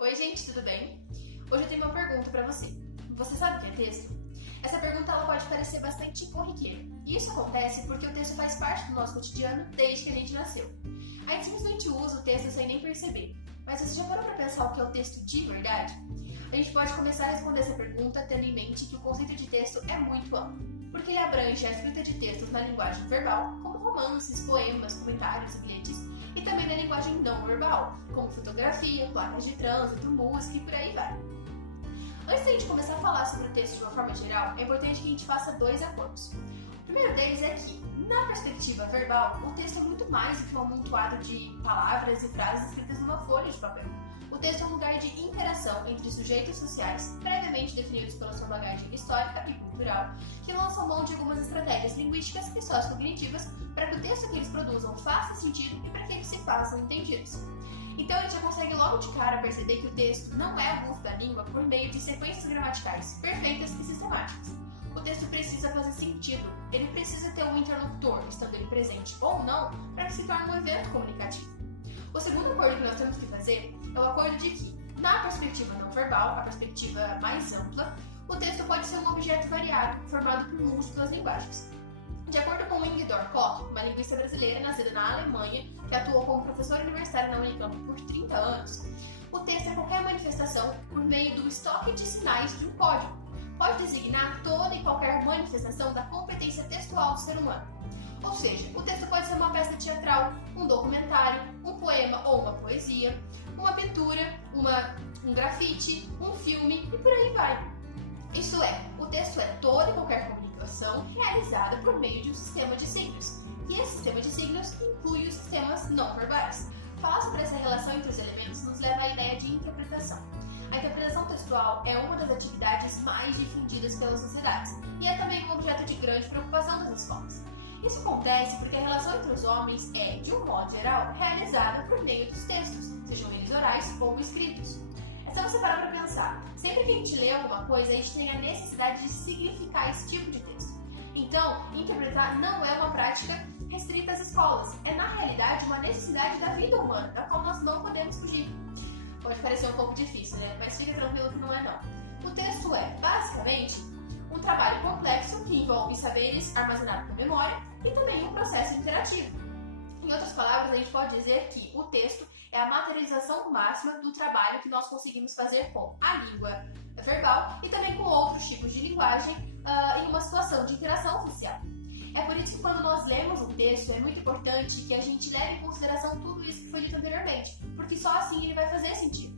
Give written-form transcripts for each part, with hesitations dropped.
Oi, gente, tudo bem? Hoje eu tenho uma pergunta para você. Você sabe o que é texto? Essa pergunta ela pode parecer bastante corriqueira. E isso acontece porque o texto faz parte do nosso cotidiano desde que a gente nasceu. A gente simplesmente usa o texto sem nem perceber. Mas você já parou para pensar o que é o texto de verdade? A gente pode começar a responder essa pergunta tendo em mente que o conceito de texto é muito amplo, porque ele abrange a escrita de textos na linguagem verbal, como romances, poemas, comentários e bilhetes, e também na linguagem não verbal, como fotografia, placas de trânsito, música e por aí vai. Antes da gente começar a falar sobre o texto de uma forma geral, é importante que a gente faça dois acordos. O primeiro deles é que, na perspectiva verbal, o texto é muito mais do que um amontoado de palavras e frases escritas numa folha de papel. O texto é um lugar de interação entre sujeitos sociais, previamente definidos pela sua bagagem histórica e cultural, que lançam mão de algumas estratégias linguísticas e sociocognitivas para que o texto que eles produzam faça sentido e para que eles se façam entendidos. Então a gente já consegue logo de cara perceber que o texto não é avulso da língua por meio de sequências gramaticais perfeitas e sistemáticas. O texto precisa fazer sentido, ele precisa ter um interlocutor, estando ele presente ou não, para que se torne um evento comunicativo. O segundo acordo que nós temos que fazer é o acordo de que, na perspectiva não verbal, a perspectiva mais ampla, o texto pode ser um objeto variado, formado por múltiplas linguagens. De acordo com Ingrid Koch, uma linguista brasileira nascida na Alemanha, que atuou como professora universitária na Unicamp por 30 anos, o texto é qualquer manifestação por meio do estoque de sinais de um código. Pode designar toda e qualquer manifestação da competência textual do ser humano. Ou seja, o texto pode ser uma peça teatral, um documentário, um poema ou uma poesia, uma pintura, um grafite, um filme e por aí vai. Isto é, o texto é toda e qualquer comunicação realizada por meio de um sistema de signos. E esse sistema de signos inclui os sistemas não verbais. Falar sobre essa relação entre os elementos nos leva à ideia de interpretação. A interpretação textual é uma das atividades mais difundidas pelas sociedades e é também um objeto de grande preocupação nas escolas. Isso acontece porque a relação entre os homens é, de um modo geral, realizada por meio dos textos, sejam eles orais ou escritos. É só você parar para pensar. Sempre que a gente lê alguma coisa, a gente tem a necessidade de significar esse tipo de texto. Então, interpretar não é uma prática restrita às escolas. É, na realidade, uma necessidade da vida humana, da qual nós não podemos fugir. Pode parecer um pouco difícil, né? Mas fica tranquilo que não é não. O texto é, basicamente, um trabalho complexo que envolve saberes armazenados na memória e também um processo interativo. Em outras palavras, a gente pode dizer que o texto é a materialização máxima do trabalho que nós conseguimos fazer com a língua verbal e também com outros tipos de linguagem em uma situação de interação social. É por isso que quando nós lemos um texto, é muito importante que a gente leve em consideração tudo isso que foi dito anteriormente, porque só assim ele vai fazer sentido.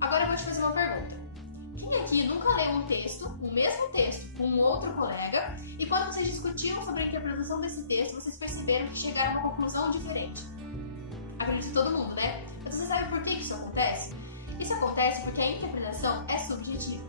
Agora eu vou te fazer uma pergunta. Quem aqui nunca leu um texto, o mesmo texto, com um outro colega, e quando vocês discutiram sobre a interpretação desse texto, vocês perceberam que chegaram a uma conclusão diferente? Acredito que todo mundo, né? Mas você sabe por que isso acontece? Isso acontece porque a interpretação é subjetiva.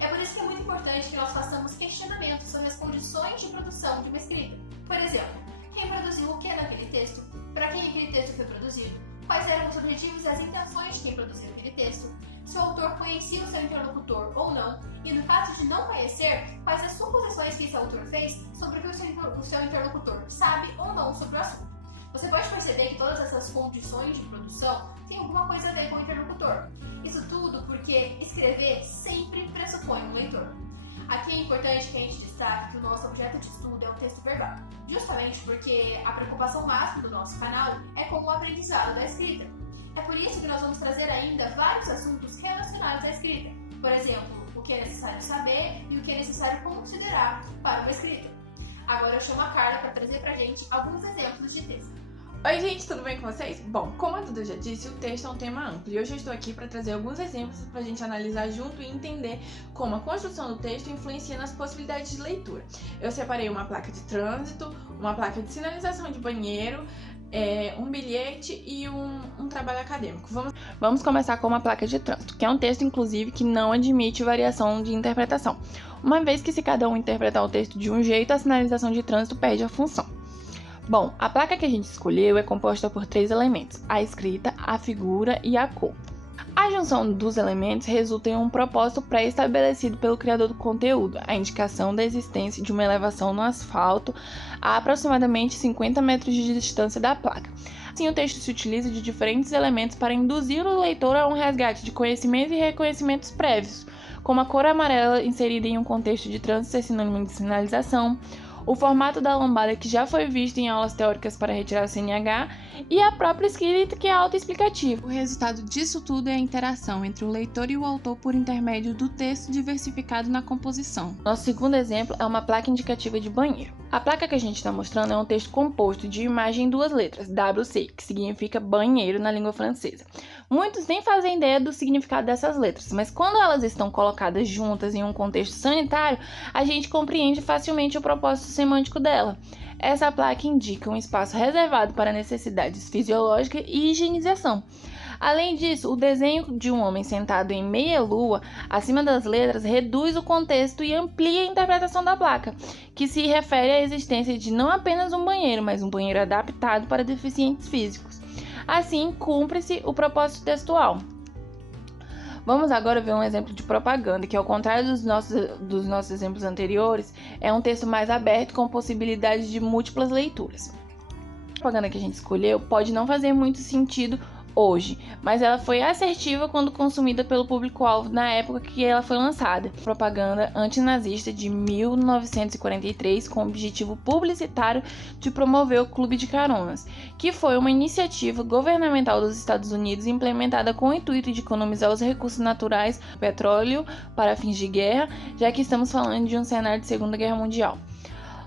É por isso que é muito importante que nós façamos questionamentos sobre as condições de produção de uma escrita. Por exemplo, quem produziu o que naquele texto? Para quem aquele texto foi produzido? Quais eram os objetivos e as intenções de quem produziu aquele texto? Se o autor conhecia o seu interlocutor ou não, e no caso de não conhecer, quais as suposições que esse autor fez sobre o que o seu interlocutor sabe ou não sobre o assunto. Você pode perceber que todas essas condições de produção têm alguma coisa a ver com o interlocutor. Isso tudo porque escrever sempre pressupõe um leitor. Aqui é importante que a gente destaque que o nosso objeto de estudo é o texto verbal, justamente porque a preocupação máxima do nosso canal é com o aprendizado da escrita. É por isso que nós vamos trazer ainda vários assuntos relacionados à escrita. Por exemplo, o que é necessário saber e o que é necessário considerar para uma escrita. Agora eu chamo a Carla para trazer pra gente alguns exemplos de texto. Oi gente, tudo bem com vocês? Bom, como a Duda já disse, o texto é um tema amplo e hoje eu estou aqui para trazer alguns exemplos para a gente analisar junto e entender como a construção do texto influencia nas possibilidades de leitura. Eu separei uma placa de trânsito, uma placa de sinalização de banheiro, um bilhete e um trabalho acadêmico. Vamos começar com uma placa de trânsito, que é um texto, inclusive, que não admite variação de interpretação. Uma vez que se cada um interpretar o texto de um jeito, a sinalização de trânsito perde a função. Bom, a placa que a gente escolheu é composta por 3 elementos: a escrita, a figura e a cor. A junção dos elementos resulta em um propósito pré-estabelecido pelo criador do conteúdo, a indicação da existência de uma elevação no asfalto a aproximadamente 50 metros de distância da placa. Assim, o texto se utiliza de diferentes elementos para induzir o leitor a um resgate de conhecimentos e reconhecimentos prévios, como a cor amarela inserida em um contexto de trânsito ser sinônimo de sinalização, o formato da lambada que já foi visto em aulas teóricas para retirar a CNH e a própria escrita que é autoexplicativa. O resultado disso tudo é a interação entre o leitor e o autor por intermédio do texto diversificado na composição. Nosso segundo exemplo é uma placa indicativa de banheiro. A placa que a gente está mostrando é um texto composto de imagem em duas letras, WC, que significa banheiro na língua francesa. Muitos nem fazem ideia do significado dessas letras, mas quando elas estão colocadas juntas em um contexto sanitário, a gente compreende facilmente o propósito semântico dela. Essa placa indica um espaço reservado para necessidades fisiológicas e higienização. Além disso, o desenho de um homem sentado em meia-lua acima das letras reduz o contexto e amplia a interpretação da placa, que se refere à existência de não apenas um banheiro, mas um banheiro adaptado para deficientes físicos. Assim, cumpre-se o propósito textual. Vamos agora ver um exemplo de propaganda, que ao contrário dos nossos exemplos anteriores, é um texto mais aberto com possibilidade de múltiplas leituras. A propaganda que a gente escolheu pode não fazer muito sentido hoje, mas ela foi assertiva quando consumida pelo público-alvo na época que ela foi lançada. Propaganda antinazista de 1943 com o objetivo publicitário de promover o Clube de Caronas, que foi uma iniciativa governamental dos Estados Unidos implementada com o intuito de economizar os recursos naturais, petróleo, para fins de guerra, já que estamos falando de um cenário de Segunda Guerra Mundial.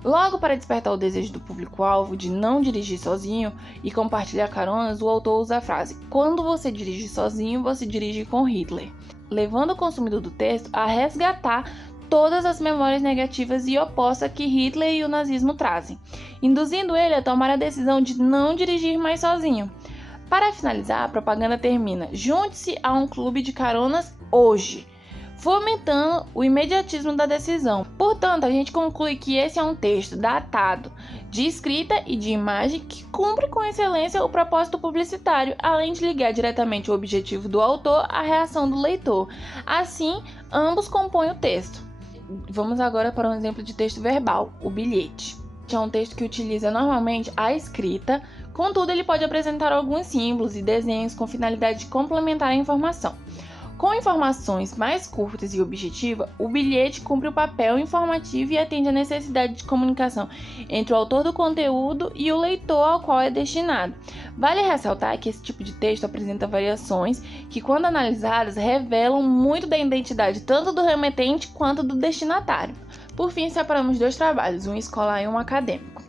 Logo, para despertar o desejo do público-alvo de não dirigir sozinho e compartilhar caronas, o autor usa a frase: "Quando você dirige sozinho, você dirige com Hitler", levando o consumidor do texto a resgatar todas as memórias negativas e opostas que Hitler e o nazismo trazem, induzindo ele a tomar a decisão de não dirigir mais sozinho. Para finalizar, a propaganda termina: "Junte-se a um clube de caronas hoje", fomentando o imediatismo da decisão. Portanto, a gente conclui que esse é um texto datado de escrita e de imagem que cumpre com excelência o propósito publicitário, além de ligar diretamente o objetivo do autor à reação do leitor. Assim, ambos compõem o texto. Vamos agora para um exemplo de texto verbal, o bilhete. É um texto que utiliza normalmente a escrita, contudo ele pode apresentar alguns símbolos e desenhos com finalidade de complementar a informação. Com informações mais curtas e objetivas, o bilhete cumpre o papel informativo e atende à necessidade de comunicação entre o autor do conteúdo e o leitor ao qual é destinado. Vale ressaltar que esse tipo de texto apresenta variações que, quando analisadas, revelam muito da identidade tanto do remetente quanto do destinatário. Por fim, separamos dois trabalhos, um escolar e um acadêmico.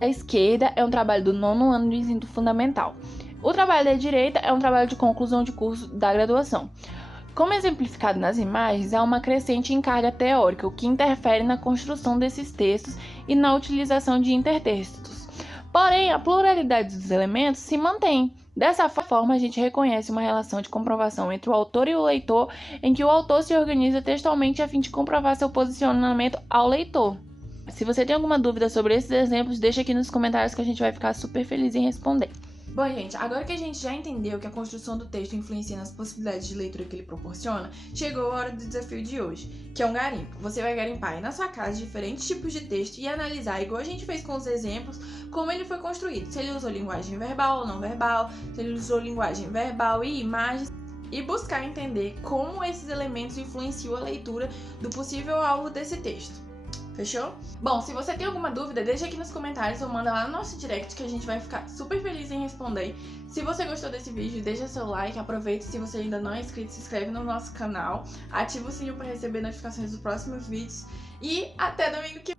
A esquerda é um trabalho do 9º ano do ensino fundamental. O trabalho da direita é um trabalho de conclusão de curso da graduação. Como exemplificado nas imagens, há uma crescente em carga teórica, o que interfere na construção desses textos e na utilização de intertextos. Porém, a pluralidade dos elementos se mantém. Dessa forma, a gente reconhece uma relação de comprovação entre o autor e o leitor, em que o autor se organiza textualmente a fim de comprovar seu posicionamento ao leitor. Se você tem alguma dúvida sobre esses exemplos, deixa aqui nos comentários que a gente vai ficar super feliz em responder. Bom, gente, agora que a gente já entendeu que a construção do texto influencia nas possibilidades de leitura que ele proporciona, chegou a hora do desafio de hoje, que é um garimpo. Você vai garimpar aí na sua casa diferentes tipos de texto e analisar, igual a gente fez com os exemplos, como ele foi construído. Se ele usou linguagem verbal ou não verbal, se ele usou linguagem verbal e imagens, e buscar entender como esses elementos influenciam a leitura do possível alvo desse texto. Fechou? Bom, se você tem alguma dúvida, deixa aqui nos comentários ou manda lá no nosso direct que a gente vai ficar super feliz em responder. Se você gostou desse vídeo, deixa seu like, aproveita, se você ainda não é inscrito, se inscreve no nosso canal, ativa o sininho para receber notificações dos próximos vídeos e até domingo que vem!